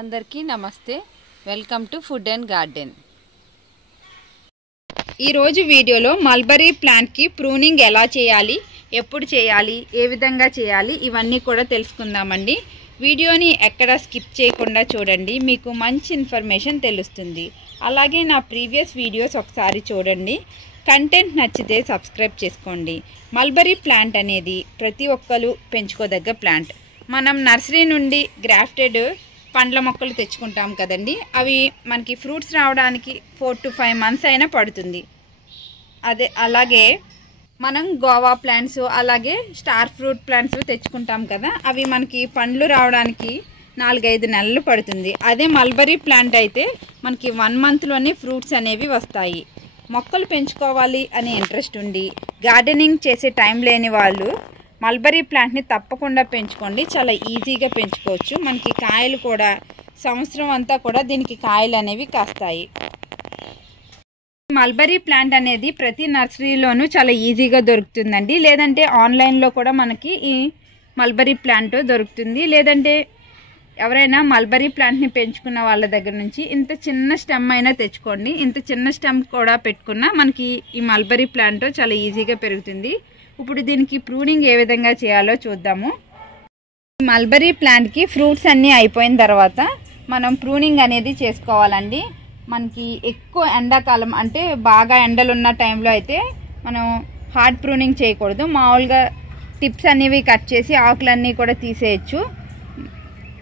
అందరికీ నమస్తే. Welcome to food and garden. ఈరోజు వీడియోలో మల్బరీ ప్లాంట్కి ప్రూనింగ్ ఎలా చేయాలి, ఎప్పుడు చేయాలి, ఏ విధంగా చేయాలి ఇవన్నీ కూడా తెలుసుకుందామండి. వీడియోని ఎక్కడ స్కిప్ చేయకుండా చూడండి, మీకు మంచి ఇన్ఫర్మేషన్ తెలుస్తుంది. అలాగే నా ప్రీవియస్ వీడియోస్ ఒకసారి చూడండి. కంటెంట్ నచ్చితే సబ్స్క్రైబ్ చేసుకోండి. మల్బరీ ప్లాంట్ అనేది ప్రతి ఒక్కరు పెంచుకోదగ్గ ప్లాంట్. మనం నర్సరీ నుండి గ్రాఫ్టెడ్ పండ్ల మొక్కలు తెచ్చుకుంటాం కదండి, అవి మనకి ఫ్రూట్స్ రావడానికి 4 to 5 months అయినా పడుతుంది. అలాగే మనం గోవా ప్లాంట్స్ అలాగే స్టార్ ఫ్రూట్ ప్లాంట్స్ తెచ్చుకుంటాం కదా, అవి మనకి పండ్లు రావడానికి 4-5 నెలలు పడుతుంది. అదే మల్బరీ ప్లాంట్ అయితే మనకి 1 monthలోనే ఫ్రూట్స్ అనేవి వస్తాయి. మొక్కలు పెంచుకోవాలి అనే ఇంట్రెస్ట్ ఉండి గార్డెనింగ్ చేసే టైం లేని వాళ్ళు మల్బరీ ప్లాంట్ని తప్పకుండా పెంచుకోండి. చాలా ఈజీగా పెంచుకోవచ్చు. మనకి కాయలు కూడా సంవత్సరం అంతా కూడా దీనికి కాయలు అనేవి కాస్తాయి. మల్బరీ ప్లాంట్ అనేది ప్రతి నర్సరీలోనూ చాలా ఈజీగా దొరుకుతుందండి. లేదంటే ఆన్లైన్లో కూడా మనకి ఈ మల్బరీ ప్లాంట్ దొరుకుతుంది. లేదంటే ఎవరైనా మల్బరీ ప్లాంట్ని పెంచుకున్న వాళ్ళ దగ్గర నుంచి ఇంత చిన్న స్టెమ్ అయినా తెచ్చుకోండి. ఇంత చిన్న స్టెమ్ కూడా పెట్టుకున్నా మనకి ఈ మల్బరీ ప్లాంట్ చాలా ఈజీగా పెరుగుతుంది. ఇప్పుడు దీనికి ప్రూనింగ్ ఏ విధంగా చేయాలో చూద్దాము. ఈ మల్బరీ ప్లాంట్కి ఫ్రూట్స్ అన్నీ అయిపోయిన తర్వాత మనం ప్రూనింగ్ అనేది చేసుకోవాలండి. మనకి ఎక్కువ ఎండాకాలం అంటే బాగా ఎండలు ఉన్న టైంలో అయితే మనం హార్డ్ ప్రూనింగ్ చేయకూడదు. మామూలుగా టిప్స్ అనేవి కట్ చేసి ఆకులన్నీ కూడా తీసేయచ్చు.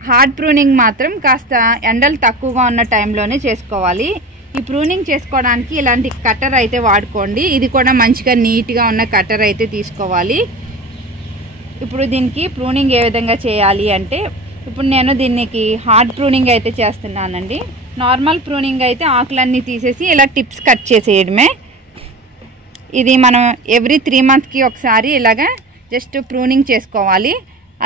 హార్డ్ ప్రూనింగ్ మాత్రం కాస్త ఎండలు తక్కువగా ఉన్న టైంలోనే చేసుకోవాలి. ఈ ప్రూనింగ్ చేసుకోవడానికి ఇలాంటి కట్టర్ అయితే వాడుకోండి. ఇది కూడా మంచిగా నీట్గా ఉన్న కట్టర్ అయితే తీసుకోవాలి. ఇప్పుడు దీనికి ప్రూనింగ్ ఏ విధంగా చేయాలి అంటే, ఇప్పుడు నేను దీనికి హార్డ్ ప్రూనింగ్ అయితే చేస్తున్నానండి. నార్మల్ ప్రూనింగ్ అయితే ఆకులన్నీ తీసేసి ఇలా టిప్స్ కట్ చేసేయడమే. ఇది మనం ఎవ్రీ 3 monthsకి ఒకసారి ఇలాగా జస్ట్ ప్రూనింగ్ చేసుకోవాలి.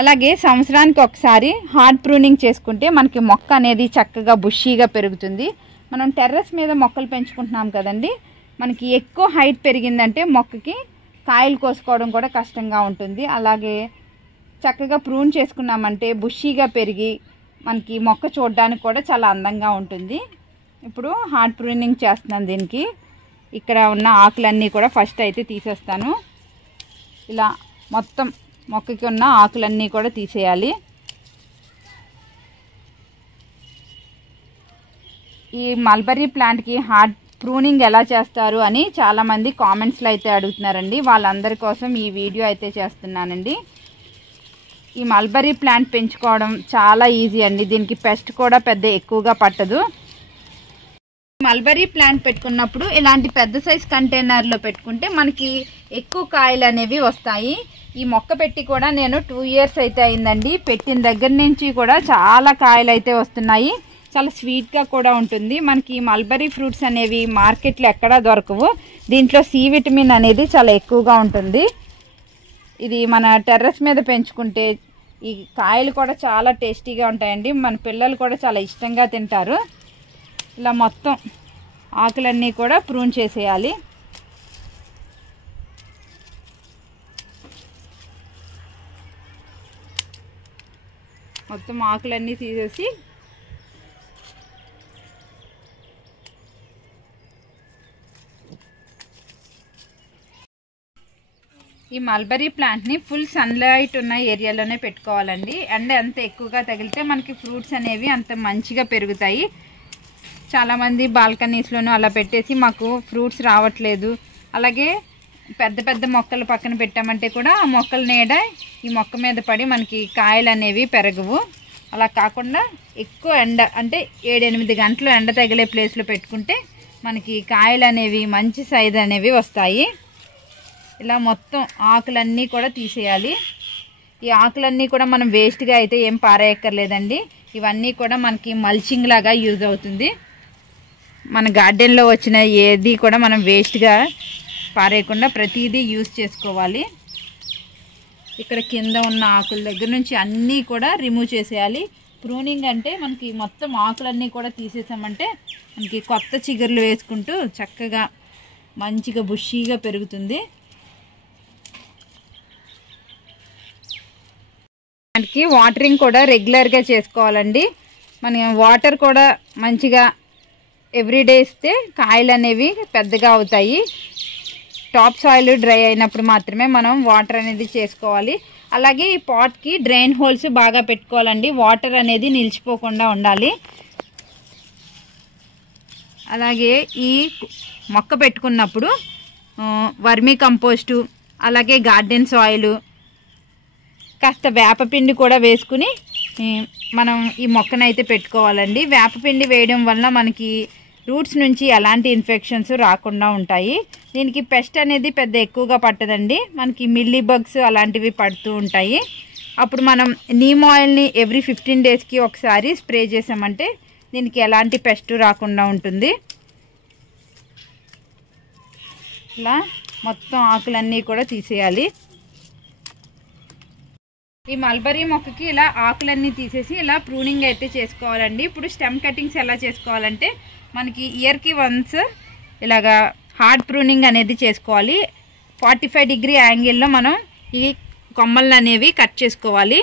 అలాగే సంవత్సరానికి ఒకసారి హార్డ్ ప్రూనింగ్ చేసుకుంటే మనకి మొక్క అనేది చక్కగా బుషీగా పెరుగుతుంది. మనం టెర్రస్ మీద మొక్కలు పెంచుకుంటున్నాం కదండి, మనకి ఎక్కువ హైట్ పెరిగిందంటే మొక్కకి కాయలు కోసుకోవడం కూడా కష్టంగా ఉంటుంది. అలాగే చక్కగా ప్రూన్ చేసుకున్నామంటే బుషీగా పెరిగి మనకి మొక్క చూడడానికి కూడా చాలా అందంగా ఉంటుంది. ఇప్పుడు హార్డ్ ప్రూనింగ్ చేస్తున్నాను. దీనికి ఇక్కడ ఉన్న ఆకులన్నీ కూడా ఫస్ట్ అయితే తీసేస్తాను. ఇలా మొత్తం మొక్కకి ఉన్న ఆకులన్నీ కూడా తీసేయాలి. ఈ మల్బరీ ప్లాంట్కి హార్డ్ ప్రూనింగ్ ఎలా చేస్తారు అని చాలామంది కామెంట్స్లో అయితే అడుగుతున్నారండి. వాళ్ళందరి కోసం ఈ వీడియో అయితే చేస్తున్నానండి. ఈ మల్బరీ ప్లాంట్ పెంచుకోవడం చాలా ఈజీ అండి. దీనికి పెస్ట్ కూడా పెద్ద ఎక్కువగా పట్టదు. మల్బరీ ప్లాంట్ పెట్టుకున్నప్పుడు ఇలాంటి పెద్ద సైజ్ కంటైనర్లో పెట్టుకుంటే మనకి ఎక్కువ కాయలు అనేవి వస్తాయి. ఈ మొక్క పెట్టి కూడా నేను 2 years అయితే అయిందండి. పెట్టిన దగ్గర నుంచి కూడా చాలా కాయలు అయితే వస్తున్నాయి. చాలా స్వీట్గా కూడా ఉంటుంది. మనకి మల్బరీ ఫ్రూట్స్ అనేవి మార్కెట్లో ఎక్కడా దొరకవు. దీంట్లో సి విటమిన్ అనేది చాలా ఎక్కువగా ఉంటుంది. ఇది మన టెర్రస్ మీద పెంచుకుంటే ఈ కాయలు కూడా చాలా టేస్టీగా ఉంటాయండి. మన పిల్లలు కూడా చాలా ఇష్టంగా తింటారు. ఇలా మొత్తం ఆకులన్నీ కూడా ప్రూన్ చేసేయాలి. మొత్తం ఆకులన్నీ తీసేసి ఈ మల్బరీ ప్లాంట్ని ఫుల్ సన్లైట్ ఉన్న ఏరియాలోనే పెట్టుకోవాలండి. ఎండ ఎంత ఎక్కువగా తగిలితే మనకి ఫ్రూట్స్ అనేవి అంత మంచిగా పెరుగుతాయి. చాలామంది బాల్కనీస్లోనూ అలా పెట్టేసి మాకు ఫ్రూట్స్ రావట్లేదు, అలాగే పెద్ద పెద్ద మొక్కలు పక్కన పెట్టామంటే కూడా ఆ మొక్కల నీడ ఈ మొక్క మీద పడి మనకి కాయలు అనేవి పెరగవు. అలా కాకుండా ఎక్కువ ఎండ అంటే 7-8 గంటలు ఎండ తగిలే ప్లేస్లో పెట్టుకుంటే మనకి కాయలు అనేవి మంచి సైజు అనేవి వస్తాయి. ఇలా మొత్తం ఆకులన్నీ కూడా తీసేయాలి. ఈ ఆకులన్నీ కూడా మనం వేస్ట్గా అయితే ఏం పారేయక్కర్లేదండి. ఇవన్నీ కూడా మనకి మల్చింగ్ లాగా యూజ్ అవుతుంది. మన గార్డెన్లో వచ్చిన ఏది కూడా మనం వేస్ట్గా పారేయకుండా ప్రతిదీ యూజ్ చేసుకోవాలి. ఇక్కడ కింద ఉన్న ఆకుల దగ్గర నుంచి అన్నీ కూడా రిమూవ్ చేసేయాలి. ప్రూనింగ్ అంటే మనకి మొత్తం ఆకులన్నీ కూడా తీసేసామంటే మనకి కొత్త చిగుర్లు వేసుకుంటూ చక్కగా మంచిగా బుషీగా పెరుగుతుంది. వాటరింగ్ కూడా రెగ్యులర్గా చేసుకోవాలండి. మన వాటర్ కూడా మంచిగా ఎవ్రీడే ఇస్తే కాయలు అనేవి పెద్దగా అవుతాయి. టాప్ సాయిల్ డ్రై అయినప్పుడు మాత్రమే మనం వాటర్ అనేది చేసుకోవాలి. అలాగే ఈ పాట్కి డ్రైన్ హోల్స్ బాగా పెట్టుకోవాలండి, వాటర్ అనేది నిలిచిపోకుండా ఉండాలి. అలాగే ఈ మొక్క పెట్టుకున్నప్పుడు వర్మీ కంపోస్టు, అలాగే గార్డెన్ సాయిల్, కాస్త వేపపిండి కూడా వేసుకుని మనం ఈ మొక్కనైతే పెట్టుకోవాలండి. వేపపిండి వేయడం వల్ల మనకి రూట్స్ నుంచి ఎలాంటి ఇన్ఫెక్షన్స్ రాకుండా ఉంటాయి. దీనికి పెస్ట్ అనేది పెద్ద ఎక్కువగా పట్టదండి, మనకి మిల్లీ బగ్స్ అలాంటివి పడుతూ ఉంటాయి. అప్పుడు మనం నీమ్ ఆయిల్ని ఎవ్రీ 15 డేస్కి ఒకసారి స్ప్రే చేసామంటే దీనికి ఎలాంటి పెస్ట్ రాకుండా ఉంటుంది. ఇలా మొత్తం ఆకులన్నీ కూడా తీసేయాలి. ఈ మల్బరీ మొక్కకి ఇలా ఆకులన్నీ తీసేసి ఇలా ప్రూనింగ్ అయితే చేసుకోవాలండి. ఇప్పుడు స్టెమ్ కటింగ్స్ ఎలా చేసుకోవాలంటే మనకి ఇయర్కి వన్స్ ఇలాగా హార్డ్ ప్రూనింగ్ అనేది చేసుకోవాలి. 45 డిగ్రీ యాంగిల్లో మనం ఈ కొమ్మలు అనేవి కట్ చేసుకోవాలి.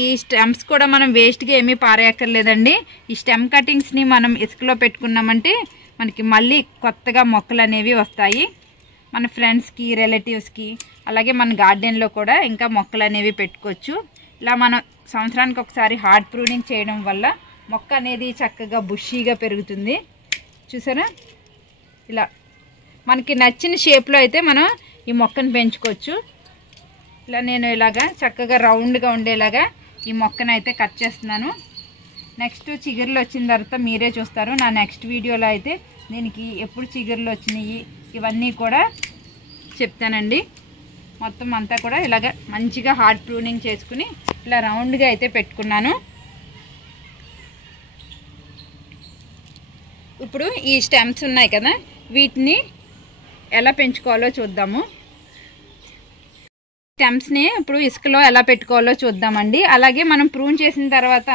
ఈ స్టెమ్స్ కూడా మనం వేస్ట్గా ఏమీ పారేయక్కర్లేదండి. ఈ స్టెమ్ కటింగ్స్ని మనం ఇసుకలో పెట్టుకున్నామంటే మనకి మళ్ళీ కొత్తగా మొక్కలు అనేవి వస్తాయి. మన ఫ్రెండ్స్కి, రిలేటివ్స్కి, అలాగే మన గార్డెన్లో కూడా ఇంకా మొక్కలు అనేవి పెట్టుకోవచ్చు. ఇలా మనం సంవత్సరానికి ఒకసారి హార్డ్ ప్రూనింగ్ చేయడం వల్ల మొక్క అనేది చక్కగా బుషీగా పెరుగుతుంది. చూసారా, ఇలా మనకి నచ్చిన షేప్లో అయితే మనం ఈ మొక్కను పెంచుకోవచ్చు. ఇలా నేను ఇలాగా చక్కగా రౌండ్గా ఉండేలాగా ఈ మొక్కను అయితే కట్ చేస్తున్నాను. నెక్స్ట్ చిగుర్లు వచ్చిన తర్వాత మీరే చూస్తారు. నా నెక్స్ట్ వీడియోలో అయితే దీనికి ఎప్పుడు చిగుర్లు వచ్చినాయి ఇవన్నీ కూడా చెప్తానండి. మొత్తం అంతా కూడా ఇలాగ మంచిగా హార్డ్ ప్రూనింగ్ చేసుకుని ఇలా రౌండ్గా అయితే పెట్టుకున్నాను. ఇప్పుడు ఈ స్టెమ్స్ ఉన్నాయి కదా, వీటిని ఎలా పెంచుకోవాలో చూద్దాము. స్టెమ్స్ని ఇప్పుడు ఇసుకలో ఎలా పెట్టుకోవాలో చూద్దామండి. అలాగే మనం ప్రూన్ చేసిన తర్వాత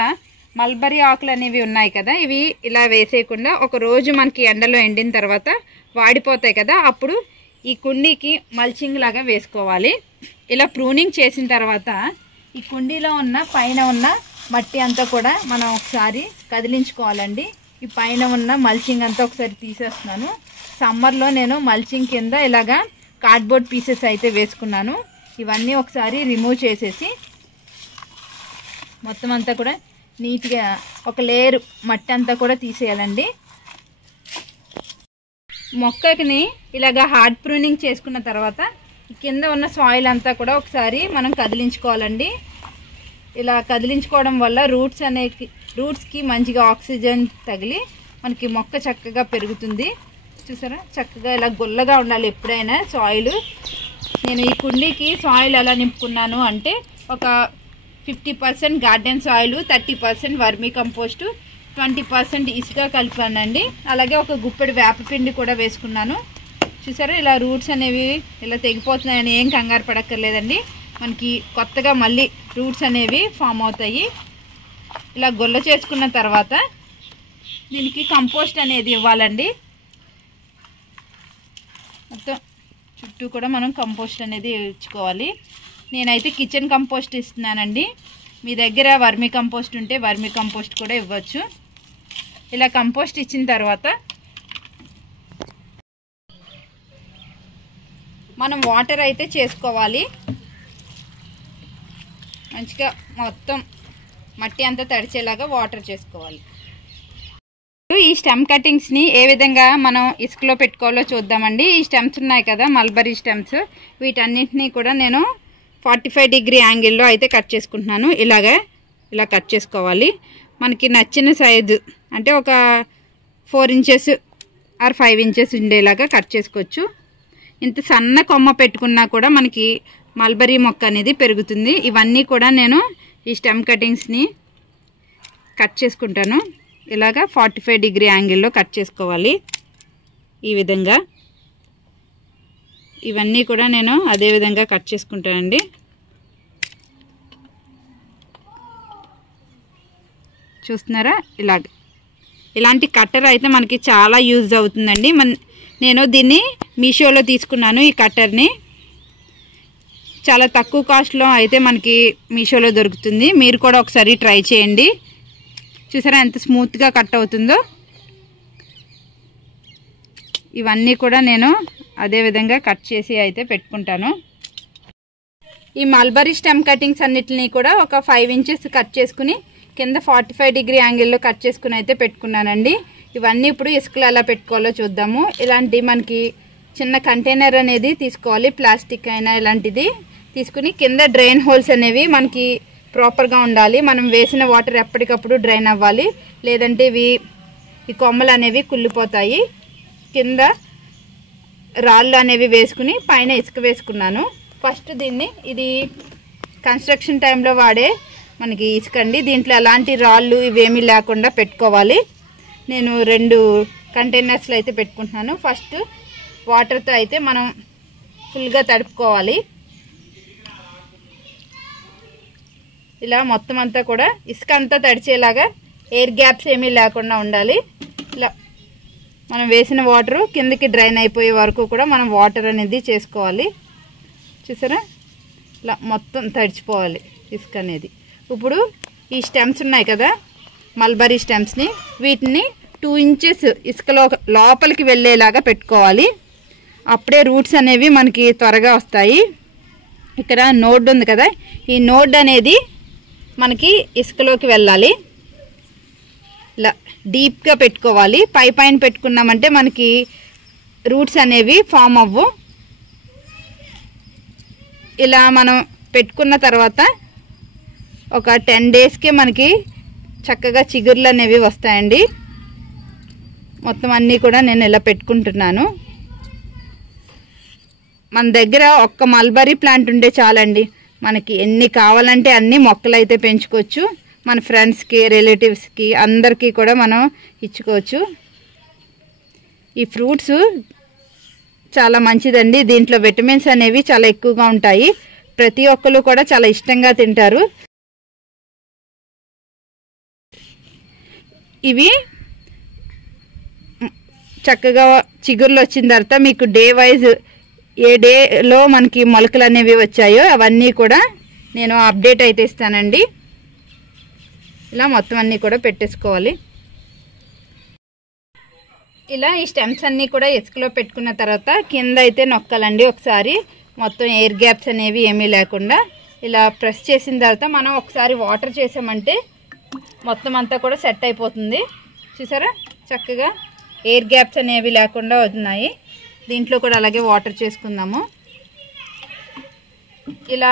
మల్బరీ ఆకులు అనేవి ఉన్నాయి కదా, ఇవి ఇలా వేసేయకుండా ఒక రోజు మనకి ఎండలో ఎండిన తర్వాత వాడిపోతాయి కదా, అప్పుడు ఈ కుండీకి మల్చింగ్ లాగా వేసుకోవాలి. ఇలా ప్రూనింగ్ చేసిన తర్వాత ఈ కుండీలో ఉన్న పైన ఉన్న మట్టి అంతా కూడా మనం ఒకసారి కదిలించుకోవాలండి. ఈ పైన ఉన్న మల్చింగ్ అంతా ఒకసారి తీసేస్తున్నాను. సమ్మర్లో నేను మల్చింగ్ కింద ఇలాగా కార్డ్బోర్డ్ పీసెస్ అయితే వేసుకున్నాను. ఇవన్నీ ఒకసారి రిమూవ్ చేసేసి మొత్తం అంతా కూడా నీట్గా ఒక లేయర్ మట్టి అంతా కూడా తీసేయాలండి. మొక్కని ఇలాగా హార్డ్ ప్రూనింగ్ చేసుకున్న తర్వాత కింద ఉన్న సాయిల్ అంతా కూడా ఒకసారి మనం కదిలించుకోవాలండి. ఇలా కదిలించుకోవడం వల్ల రూట్స్కి మంచిగా ఆక్సిజన్ తగిలి మనకి మొక్క చక్కగా పెరుగుతుంది. చూసారా, చక్కగా ఇలా గుల్లగా ఉండాలి ఎప్పుడైనా సాయిల్. నేను ఈ కుండీకి సాయిల్ ఎలా నింపుకున్నాను అంటే ఒక 50% గార్డెన్ సాయిల్, 30% వర్మీ కంపోస్టు, 20% ఇసుక కలిపానండి. అలాగే ఒక గుప్పెడు వేపపిండి కూడా వేసుకున్నాను. చూసారా, ఇలా రూట్స్ అనేవి ఇలా తెగిపోతున్నాయని ఏం కంగారు పడక్కర్లేదండి. మనకి కొత్తగా మళ్ళీ రూట్స్ అనేవి ఫామ్ అవుతాయి. ఇలా గొల్ల చేసుకున్న తర్వాత దీనికి కంపోస్ట్ అనేది ఇవ్వాలండి. మొత్తం చుట్టూ కూడా మనం కంపోస్ట్ అనేది ఇచ్చుకోవాలి. నేనైతే కిచెన్ కంపోస్ట్ ఇస్తున్నానండి. మీ దగ్గర వర్మీ కంపోస్ట్ ఉంటే వర్మీ కంపోస్ట్ కూడా ఇవ్వచ్చు. ఇలా కంపోస్ట్ ఇచ్చిన తర్వాత మనం వాటర్ అయితే చేసుకోవాలి. మంచిగా మొత్తం మట్టి అంతా తడిచేలాగా వాటర్ చేసుకోవాలి. ఈ స్టెమ్ కటింగ్స్ని ఏ విధంగా మనం ఇసుకలో పెట్టుకోవాలో చూద్దామండి. ఈ స్టెమ్స్ ఉన్నాయి కదా, మల్బరీ స్టెమ్స్, వీటన్నింటినీ కూడా నేను 45 డిగ్రీ యాంగిల్లో అయితే కట్ చేసుకుంటున్నాను. ఇలా కట్ చేసుకోవాలి. మనకి నచ్చిన సైజు అంటే ఒక 4 ఇంచెస్ ఆర్ 5 ఇంచెస్ ఉండేలాగా కట్ చేసుకోవచ్చు. ఇంత సన్న కొమ్మ పెట్టుకున్నా కూడా మనకి మల్బరీ మొక్క అనేది పెరుగుతుంది. ఇవన్నీ కూడా నేను ఈ స్టెమ్ కటింగ్స్ని కట్ చేసుకుంటాను. ఇలాగా 45 డిగ్రీ యాంగిల్లో కట్ చేసుకోవాలి. ఈ విధంగా ఇవన్నీ కూడా నేను అదే విధంగా కట్ చేసుకుంటానండి. చూస్తున్నారా, ఇలాంటి కట్టర్ అయితే మనకి చాలా యూజ్ అవుతుందండి. నేను దీన్ని మీషోలో తీసుకున్నాను. ఈ కట్టర్ని చాలా తక్కువ కాస్ట్లో అయితే మనకి మీషోలో దొరుకుతుంది. మీరు కూడా ఒకసారి ట్రై చేయండి. చూసారా ఎంత స్మూత్గా కట్ అవుతుందో. ఇవన్నీ కూడా నేను అదే విధంగా కట్ చేసి అయితే పెట్టుకుంటాను. ఈ మల్బరీ స్టెమ్ కటింగ్స్ అన్నిటిని కూడా ఒక 5 ఇంచెస్ కట్ చేసుకుని కింద 45 డిగ్రీ యాంగిల్లో కట్ చేసుకుని అయితే పెట్టుకున్నానండి. ఇవన్నీ ఇప్పుడు ఇసుకలో ఎలా పెట్టుకోవాలో చూద్దాము. ఇలాంటి మనకి చిన్న కంటైనర్ అనేది తీసుకోవాలి, ప్లాస్టిక్ అయినా ఇలాంటిది తీసుకుని కింద డ్రైన్ హోల్స్ అనేవి మనకి ప్రాపర్గా ఉండాలి. మనం వేసిన వాటర్ ఎప్పటికప్పుడు డ్రైన్ అవ్వాలి, లేదంటే ఈ కొమ్మలు అనేవి కుళ్ళిపోతాయి. కింద రాళ్ళు అనేవి వేసుకుని పైన ఇసుక వేసుకున్నాను. ఫస్ట్ దీన్ని, ఇది కన్స్ట్రక్షన్ టైంలో వాడే మనకి ఇసుక అండి. దీంట్లో ఎలాంటి రాళ్ళు ఇవేమీ లేకుండా పెట్టుకోవాలి. నేను 2 కంటైనర్స్లో అయితే పెట్టుకుంటున్నాను. ఫస్ట్ వాటర్తో అయితే మనం ఫుల్గా తడుపుకోవాలి. ఇలా మొత్తం అంతా కూడా ఇసుక అంతా తడిచేలాగా ఎయిర్ గ్యాప్స్ ఏమీ లేకుండా ఉండాలి. ఇలా మనం వేసిన వాటరు కిందకి డ్రైన్ అయిపోయే వరకు కూడా మనం వాటర్ అనేది చేసుకోవాలి. చూసారా, ఇలా మొత్తం తడిచిపోవాలి ఇసుక అనేది. ఇప్పుడు ఈ స్టెమ్స్ ఉన్నాయి కదా, మల్బరీ స్టెమ్స్ని, వీటిని 2 ఇంచెస్ ఇసుకలో లోపలికి వెళ్ళేలాగా పెట్టుకోవాలి. అప్పుడే రూట్స్ అనేవి మనకి త్వరగా వస్తాయి. ఇక్కడ నోడ్ ఉంది కదా, ఈ నోడ్ అనేది మనకి ఇసుకలోకి వెళ్ళాలి. ఇలా డీప్గా పెట్టుకోవాలి. పైన పెట్టుకున్నామంటే మనకి రూట్స్ అనేవి ఫామ్ అవ్వు. ఇలా మనం పెట్టుకున్న తర్వాత ఒక 10 డేస్కే మనకి చక్కగా చిగుర్లు అనేవి వస్తాయండి. మొత్తం అన్నీ కూడా నేను ఇలా పెట్టుకుంటున్నాను. మన దగ్గర ఒక్క మల్బరీ ప్లాంట్ ఉంటే చాలండి, మనకి ఎన్ని కావాలంటే అన్ని మొక్కలు అయితే పెంచుకోవచ్చు. మన ఫ్రెండ్స్కి, రిలేటివ్స్కి అందరికీ కూడా మనం ఇచ్చుకోవచ్చు. ఈ ఫ్రూట్స్ చాలా మంచిదండి. దీంట్లో విటమిన్స్ అనేవి చాలా ఎక్కువగా ఉంటాయి. ప్రతి ఒక్కరు కూడా చాలా ఇష్టంగా తింటారు. ఇవి చక్కగా చిగుర్లు వచ్చిన తర్వాత మీకు డే వైజ్ ఏ డేలో మనకి మొలకలు అనేవి వచ్చాయో అవన్నీ కూడా నేను అప్డేట్ అయితే ఇస్తానండి. ఇలా మొత్తం అన్నీ కూడా పెట్టేసుకోవాలి. ఇలా ఈ స్టెమ్స్ అన్నీ కూడా ఇసుకలో పెట్టుకున్న తర్వాత కింద అయితే నొక్కాలండి ఒకసారి, మొత్తం ఎయిర్ గ్యాప్స్ అనేవి ఏమీ లేకుండా. ఇలా ప్రెస్ చేసిన తర్వాత మనం ఒకసారి వాటర్ చేసామంటే మొత్తం అంతా కూడా సెట్ అయిపోతుంది. చూసారా, చక్కగా ఎయిర్ గ్యాప్స్ అనేవి లేకుండా ఉన్నాయి. దీంట్లో కూడా అలాగే వాటర్ చేసుకుందాము. ఇలా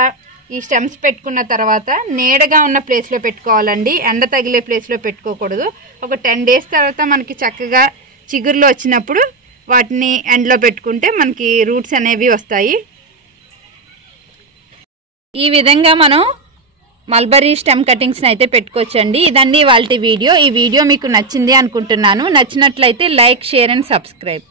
ఈ స్టెమ్స్ పెట్టుకున్న తర్వాత నీడగా ఉన్న ప్లేస్లో పెట్టుకోవాలండి, ఎండ తగిలే ప్లేస్లో పెట్టుకోకూడదు. ఒక 10 డేస్ తర్వాత మనకి చక్కగా చిగుర్లు వచ్చినప్పుడు వాటిని ఎండలో పెట్టుకుంటే మనకి రూట్స్ అనేవి వస్తాయి. ఈ విధంగా మనం మల్బరీ స్టెమ్ కటింగ్స్ని అయితే పెట్టుకోవచ్చండి. ఇదండి ఇవాల్టి వీడియో. ఈ వీడియో మీకు నచ్చింది అనుకుంటున్నాను. నచ్చినట్లయితే లైక్, షేర్ అండ్ సబ్స్క్రైబ్.